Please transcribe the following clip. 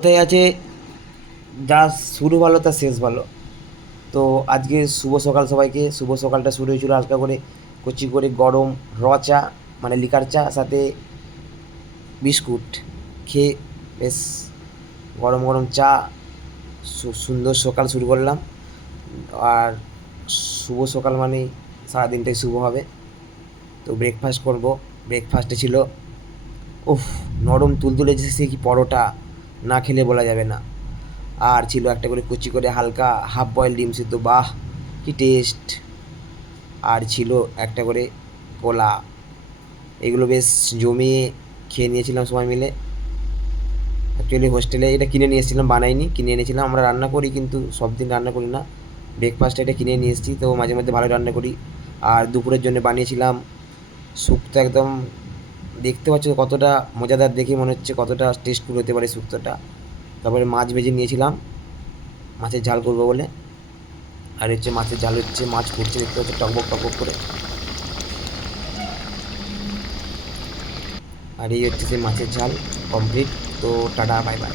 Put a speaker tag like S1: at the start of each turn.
S1: কথায় আছে, যা শুরু ভালো, তা শেষ ভালো। তো আজকে শুভ সকাল সবাইকে। শুভ সকালটা শুরু হয়েছিল হালকা করে কচি করে গরম র চা মানে লিকার চা, সাথে বিস্কুট। খেয়ে বেশ গরম গরম চা সুন্দর সকাল শুরু করলাম। আর শুভ সকাল মানে সারাদিনটাই শুভ হবে। তো ব্রেকফাস্ট করব। ব্রেকফাস্টে ছিল, উফ, নরম তুলতুলে যে সে কি পরোটা। না খেলে বলা যাবে না। আর ছিল একটা করে কুচি করে হালকা হাফ বয়েল ডিম সিদ্ধ, বাহ, কি টেস্ট আর ছিল একটা করে কলা এগুলো বেশ জমিয়ে খেয়ে নিয়েছিলাম সবাই মিলে। অ্যাকচুয়ালি হোস্টেলে এটা কিনে নিয়ে এসেছিলাম, বানাইনি, কিনে এনেছিলাম আমরা রান্না করি কিন্তু সব দিন রান্না করি না। ব্রেকফাস্টে এটা কিনে নিয়ে এসেছি, তো মাঝে মধ্যে ভালো রান্না করি। আর দুপুরের জন্য বানিয়েছিলাম স্যুপটা একদম দেখতে পাচ্ছ কতটা মজাদার দেখে মনে হচ্ছে, কতটা টেস্টফুল হতে পারে শুক্তোটা। তারপরে মাছ ভেজে নিয়েছিলাম। মাছের ঝাল করব বলে। আর হচ্ছে মাছের ঝাল হচ্ছে মাছ ফুটছে, দেখতে পাচ্ছি টকবক টকবক করে। আর এই হচ্ছে সেই মাছের ঝাল কমপ্লিট তো টাটা বাই বাই